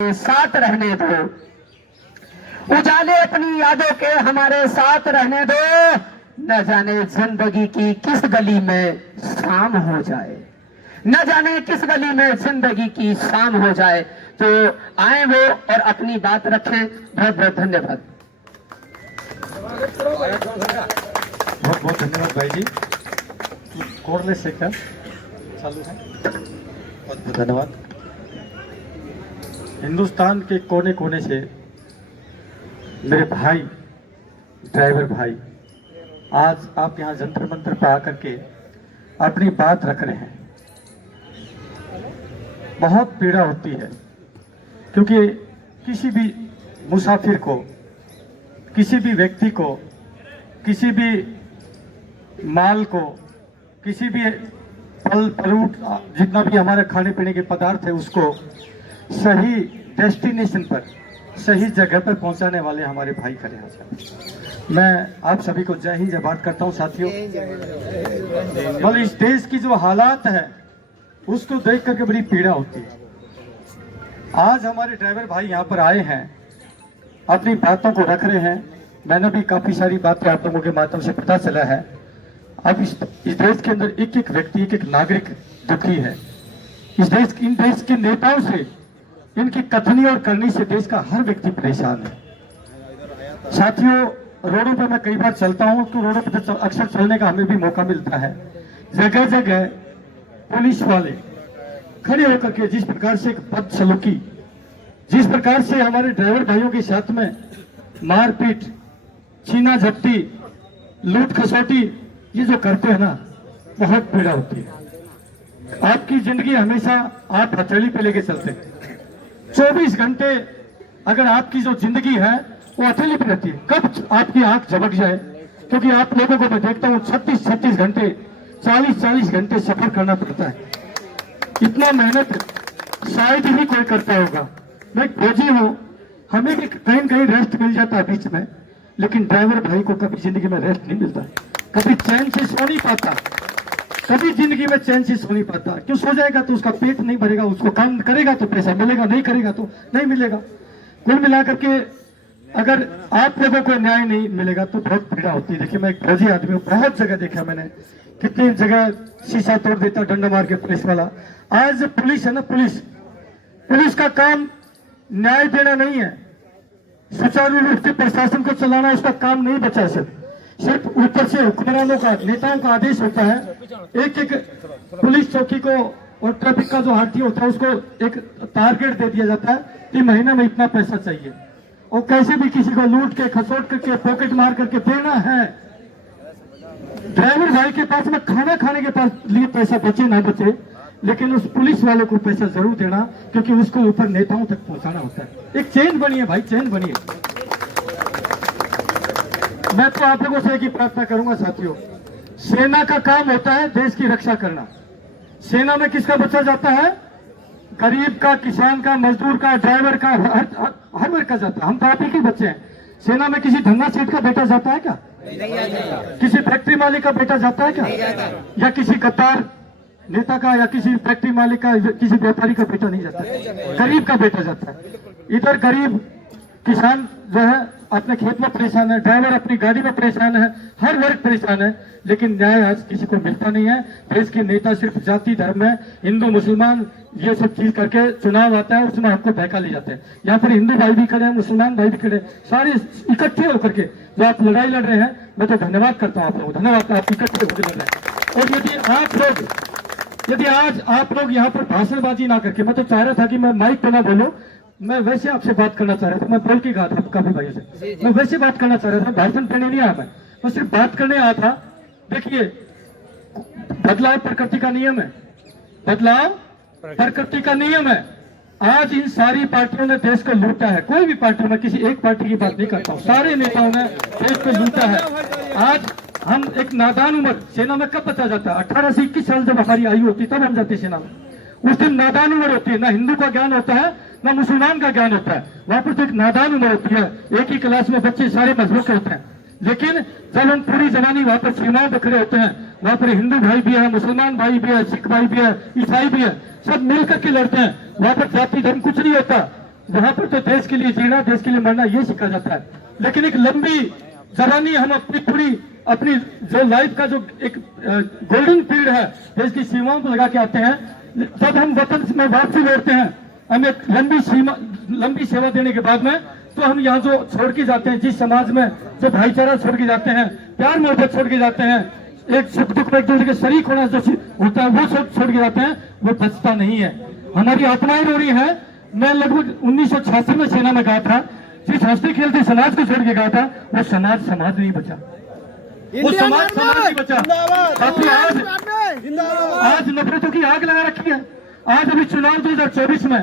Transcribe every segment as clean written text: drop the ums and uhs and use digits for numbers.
साथ रहने दो, उजाले अपनी यादों के हमारे साथ रहने दो। न जाने जिंदगी की किस गली में शाम हो जाए, न जाने किस गली में जिंदगी की शाम हो जाए। तो आए वो और अपनी बात रखें। बहुत बहुत धन्यवाद। बहुत बहुत धन्यवाद भाई जी। कोर्डलेस से क्या चालू है। बहुत बहुत धन्यवाद। हिंदुस्तान के कोने कोने से मेरे भाई, ड्राइवर भाई, आज आप यहाँ जंतर मंतर पर आकर के अपनी बात रख रहे हैं। बहुत पीड़ा होती है, क्योंकि किसी भी मुसाफिर को, किसी भी व्यक्ति को, किसी भी माल को, किसी भी फल फ्रूट, जितना भी हमारे खाने पीने के पदार्थ है, उसको सही डेस्टिनेशन पर, सही जगह पर पहुंचाने वाले हमारे भाई खड़े हैं। मैं आप सभी को जय हिंद, जय भारत करता हूं साथियों। और इस देश की जो हालात है उसको देख करके बड़ी पीड़ा होती है। आज हमारे ड्राइवर भाई यहाँ पर आए हैं, अपनी बातों को रख रहे हैं। मैंने भी काफी सारी बातें आप लोगों के माध्यम से पता चला है। अब इस देश के अंदर एक एक व्यक्ति, एक एक नागरिक दुखी है। इन देश के नेताओं से, इनकी कथनी और करनी से देश का हर व्यक्ति परेशान है। साथियों, रोडों पर मैं कई बार चलता हूं तो रोडों पर अक्सर चलने का हमें भी मौका मिलता है। जगह जगह पुलिस वाले खड़े होकर के जिस प्रकार से बदसलूकी, जिस प्रकार से हमारे ड्राइवर भाइयों के साथ में मारपीट, छीना झपटी, लूट खसोटी, ये जो करते हैं ना, बहुत पीड़ा होती है। आपकी जिंदगी हमेशा आप हथेली पे लेके चलते हैं। 24 घंटे अगर आपकी जो जिंदगी है वो हथेली पे रहती है, कब आपकी आंख झपक जाए। क्योंकि आप लोगों को मैं देखता हूँ 36 घंटे, 40 घंटे सफर करना पड़ता है। इतना मेहनत शायद ही कोई करता होगा। मैं फौजी हूँ, हमें भी कहीं कहीं रेस्ट मिल जाता है बीच में, लेकिन ड्राइवर भाई को कभी जिंदगी में रेस्ट नहीं मिलता, कभी चैन से सो नहीं पाता, कभी जिंदगी में चैन से सो नहीं पाता। क्यों? सो जाएगा तो उसका पेट नहीं भरेगा, उसको काम करेगा तो पैसा मिलेगा, नहीं करेगा तो नहीं मिलेगा। कुल मिलाकर के अगर आप लोगों को न्याय नहीं मिलेगा तो बहुत पीड़ा होती है। देखिए, मैं एक फौजी आदमी हूँ, बहुत जगह देखा मैंने, कितनी जगह शीशा तोड़ देता डंडा मार के पुलिस वाला। आज पुलिस है ना, पुलिस का काम न्याय देना नहीं है, सुचारू रूप से प्रशासन को चलाना उसका काम नहीं बचा। सिर्फ ऊपर से हुक्मरानों का, नेताओं का आदेश होता है। एक एक पुलिस चौकी को और ट्रैफिक का जो हाथी होता है उसको एक टारगेट दे दिया जाता है कि महीने में इतना पैसा चाहिए, और कैसे भी किसी को लूट के, खसोट करके, पॉकेट मार करके देना है। ड्राइवर भाई के पास में खाना खाने के पास लिए पैसा बचे ना बचे, लेकिन उस पुलिस वाले को पैसा जरूर देना, क्योंकि उसको ऊपर नेताओं तक पहुंचाना होता है। एक चेन बनी है भाई, चेन बनी है। मैं तो आप लोगों से एक ही प्रार्थना करूंगा साथियों, सेना का काम होता है देश की रक्षा करना। सेना में किसका बच्चा जाता है? गरीब का, किसान का, मजदूर का, ड्राइवर का, हर वर्ग का जाता है। हम तो आप ही के बच्चे हैं। सेना में किसी धन्ना सेठ का बेटा जाता है क्या? किसी फैक्ट्री मालिक का बेटा जाता है क्या? या किसी गद्दार नेता का, या किसी फैक्ट्री मालिक का, किसी व्यापारी का बेटा नहीं जाता है, गरीब का बेटा जाता है। इधर गरीब किसान जो है अपने खेत में परेशान है, ड्राइवर अपनी गाड़ी में परेशान है, हर वर्ग परेशान है, लेकिन न्याय आज किसी को मिलता नहीं है। देश के नेता सिर्फ जाति धर्म में, हिंदू मुसलमान, ये सब चीज करके चुनाव आता है, उसमें आपको बहका ले जाते हैं। यहाँ पर हिंदू भाई भी खड़े हैं, मुसलमान भाई भी खड़े, सारे इकट्ठे होकर के जो आप लड़ाई लड़ रहे हैं, मैं तो धन्यवाद करता हूँ आप लोगों को, धन्यवाद, आप इकट्ठे होकर लड़ रहे हैं। और यदि आज आप लोग यहाँ पर भाषणबाजी ना करके, मैं तो चाह रहा था कि मैं माइक पे ना बोलूं, मैं वैसे आपसे बात करना चाह रहा था, मैं बोल के कहा था काफी भाइयों से, मैं वैसे बात करना चाह रहा था, भाषण देने नहीं आया मैं सिर्फ बात करने आया था। देखिए, बदलाव प्रकृति का नियम है, बदलाव प्रकृति का नियम है। आज इन सारी पार्टियों ने देश को लूटा है, कोई भी पार्टी, में किसी एक पार्टी की बात नहीं करता हूँ, सारे नेताओं ने देश को लूटा है। आज हम एक नादान उम्र, सेना में कब बचा जाता है? 18 से 21 साल जब हमारी आयु होती तब हम जाते सेना में। उस दिन नादान उम्र होती है, ना हिंदू का ज्ञान होता है, ना मुसलमान का ज्ञान होता है, वहां पर तो एक नादान उम्र होती है। एक ही क्लास में बच्चे सारे मजबूत के होते हैं, लेकिन जब हम पूरी जनानी वहां पर सीमाओं पर खड़े होते हैं, वहां पर हिंदू भाई भी है, मुसलमान भाई भी है, सिख भाई भी है, ईसाई भी है, सब मिल करके लड़ते हैं। वहां पर जाति धर्म कुछ नहीं होता। वहां पर तो देश के लिए जीना, देश के लिए मरना ये सीखा जाता है। लेकिन एक लंबी जवानी, हम अपनी पूरी अपनी जो लाइफ का जो एक गोल्डन पीरियड है देश की सीमाओं को लगा के आते हैं। जब हम वतन में वापसी लौटते हैं, हमें लंबी सेवा देने के बाद में, तो हम यहाँ जो छोड़ के जाते हैं, जिस समाज में जो भाईचारा छोड़ के जाते हैं, प्यार मोहब्बत छोड़ के जाते हैं, एक सुख दुख में एक दूसरे के शरीक होना जो होता है वो सब छोड़ के जाते हैं, वो बचता नहीं है। हमारी आत्माएं रो रही है। मैं लगभग 1986 में सेना में गया था। जिस हंसते खेलते समाज को छोड़ के गया था, वो समाज नहीं बचा, वो समाज नहीं बचा। साथी आज नफरतों की आग लगा रखी है। आज अभी चुनाव 2024 में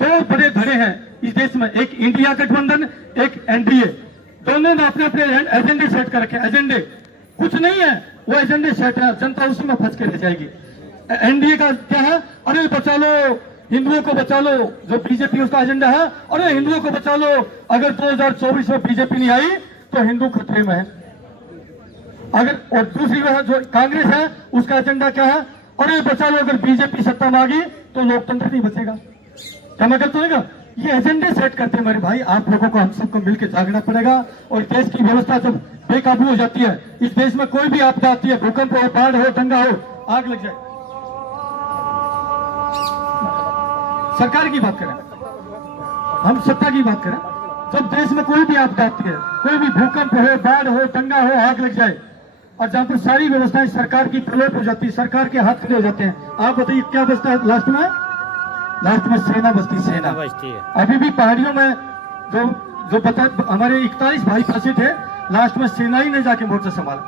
दो बड़े धड़े हैं इस देश में, एक इंडिया गठबंधन, एक एनडीए। दोनों ने अपने अपने एजेंडे सेट कर रखे। एजेंडे कुछ नहीं है, वो एजेंडे सेट है, जनता उसी में फंस के रह जाएगी। एनडीए का क्या है? अरे बचा लो हिंदुओं को, बचा लो, जो बीजेपी उसका एजेंडा है। अरे हिंदुओं को बचा लो, अगर 2024 में बीजेपी नहीं आई तो हिंदू खतरे में है। अगर और दूसरी वजह जो कांग्रेस है, उसका एजेंडा क्या है? अरे बचा लो, अगर बीजेपी सत्ता में आ गई तो लोकतंत्र नहीं बचेगा। क्या मैं गलत होगा? ये एजेंडे सेट करते हैं मेरे भाई। आप लोगों को, हम सबको मिलकर जागना पड़ेगा। और देश की व्यवस्था जब बेकाबू हो जाती है, इस देश में कोई भी आपदा आती है, भूकंप हो, बाढ़ हो, दंगा हो, आग लग जाए, सरकार की बात करें, हम सत्ता की बात करें, जब देश में कोई भी आपदा आती है, कोई भी भूकंप हो, बाढ़ हो, दंगा हो, आग लग जाए, और जहां पर सारी व्यवस्थाएं सरकार की प्रलोप हो जाती है, सरकार के हाथ खड़े हो जाते हैं, आप बताइए क्या बचता है लास्ट में? लास्ट में सेना बचती है। अभी भी पहाड़ियों में जो बता, हमारे 41 भाई फंसे थे, लास्ट में सेना ही ने जाके मोर्चा संभाला।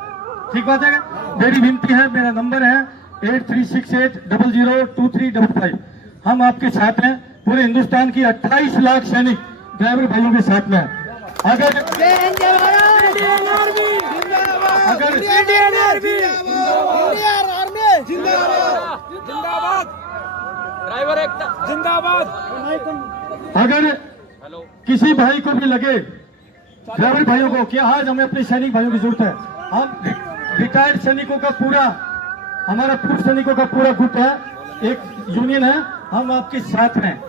ठीक बात है। मेरी विनती है, मेरा नंबर है 8368002355। हम आपके साथ हैं। पूरे हिंदुस्तान की 28 लाख सैनिक ड्राइवर भाइयों के साथ में है। अगर ड्राइवर एकता जिंदाबाद। अगर किसी भाई को भी लगे, ड्राइवर भाइयों को, कि आज हमें अपने सैनिक भाइयों की जरूरत है, हम रिटायर्ड सैनिकों का पूरा, हमारा पूर्व सैनिकों का पूरा गुट है, एक यूनियन है, हम आपके साथ हैं।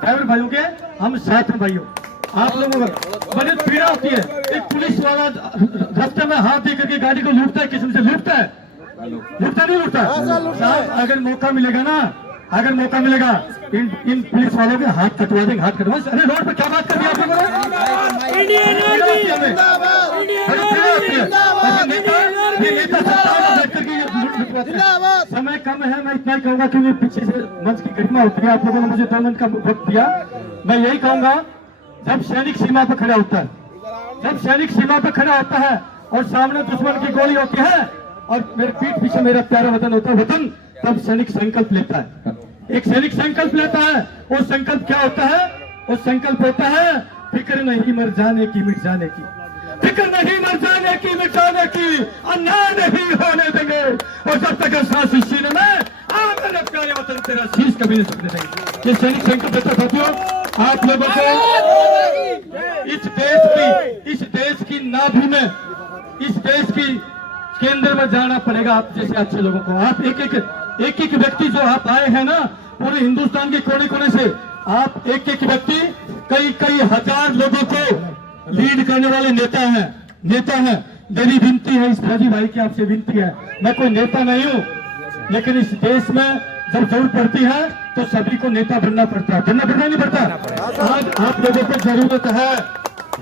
ड्राइवर भाइयों के हम साथ हैं भाइयों। आप लोगों को बड़ी पीड़ा होती है। एक पुलिस वाला रास्ते में हाथ दे करके गाड़ी को लूटता है, किस्म से लूटता है, लूटता नहीं लूटता? अगर मौका मिलेगा ना, अगर मौका मिलेगा, इन पुलिस वालों के हाथ कटवा देंगे, हाथ कटवा। अरे रोड पे क्या बात कर दिया आप लोगों ने? समय कम है, मैं इतना ही कहूंगा, क्योंकि पीछे से मंच की गरिमा होती है। आप लोगों ने मुझे 2 मिनट का वक्त दिया। मैं यही कहूंगा, जब सैनिक सीमा पर खड़ा होता है, जब सैनिक सीमा पर खड़ा होता है और सामने दुश्मन की गोली होती है और मेरे पीठ पीछे मेरा प्यारा वतन होता है, वतन, तब सैनिक संकल्प लेता है। एक सैनिक संकल्प लेता है। वो संकल्प क्या होता है? वो संकल्प होता है, फिक्र नहीं मर जाने की, मिट जाने की, फिक्र नहीं मर जाने की, मिट जाने की, अन्याय नहीं होने देंगे। और जब तक सांस इस सीने में, मेरे प्यारे वतन, तेरा शीश कभी नहीं झुकने देंगे। ये सैनिक संकल्प लेता साथियों। आप लोगों को इस देश की नाभि में, इस देश की केंद्र में जाना पड़ेगा। आप जैसे अच्छे लोगों को, आप एक एक व्यक्ति, जो आप आए हैं ना पूरे हिंदुस्तान के कोने कोने से, आप एक एक व्यक्ति कई हजार लोगों को लीड करने वाले नेता हैं। मेरी विनती है, इस फौजी भाई की आपसे विनती है, मैं कोई नेता नहीं हूँ, लेकिन इस देश में जब जरूरत पड़ती है तो सभी को नेता बनना पड़ता है। बनना पड़ता नहीं पड़ता? आज आप लोगों को जरूरत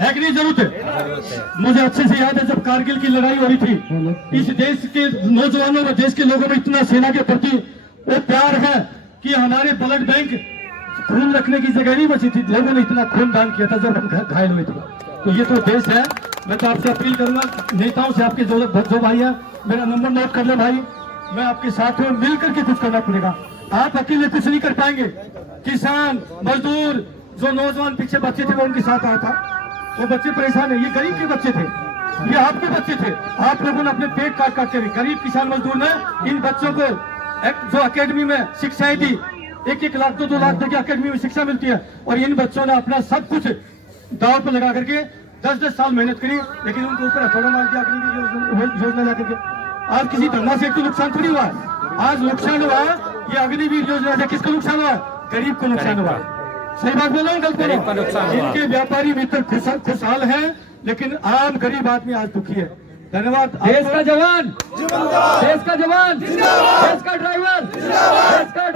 है कि नहीं जरूरत है? मुझे अच्छे से याद है, जब कारगिल की लड़ाई हो रही थी, इस देश के नौजवानों में, देश के लोगों में इतना सेना के प्रति वो प्यार है कि हमारे ब्लड बैंक खून रखने की जगह नहीं बची थी, लोगों ने इतना खून दान किया था जब हम घायल हुए थे। तो ये तो देश है। मैं तो आपसे अपील करूंगा, नेताओं से, आपके जो भाई है, मेरा नंबर नोट कर ले भाई, मैं आपके साथ हूँ, मिलकर के कुछ करना पड़ेगा। आप अकेले कुछ नहीं कर पाएंगे। किसान, मजदूर, जो नौजवान पीछे बच्चे थे, वो उनके साथ आया था, वो बच्चे परेशान है। ये गरीब के बच्चे थे, ये आपके बच्चे थे। आप लोगों ने अपने पेट काट काट के, गरीब किसान मजदूर ने इन बच्चों को जो अकेडमी में शिक्षाएं दी, 1-1 लाख 2-2 लाख तक की अकेडमी में शिक्षा मिलती है, और इन बच्चों ने अपना सब कुछ दाव पर लगा करके 10-10 साल मेहनत करी, लेकिन उनको ऊपर हथौड़ा मार दिया अग्निवीर योजना ला करके। आज किसी धरना से एक तो नुकसान थोड़ी हुआ है, आज नुकसान हुआ ये अग्निवीर योजना से। किसको नुकसान हुआ? गरीब को नुकसान हुआ। सही बात बोल रहा हूँ, गलत बोल गरीब का रहा नुकसान हूँ? हुआ। इनके व्यापारी मित्र खुशहाल हैं, लेकिन आम गरीब आदमी आज दुखी है। धन्यवाद। देश का जवान, देश का जवान, देश का ड्राइवर, देश का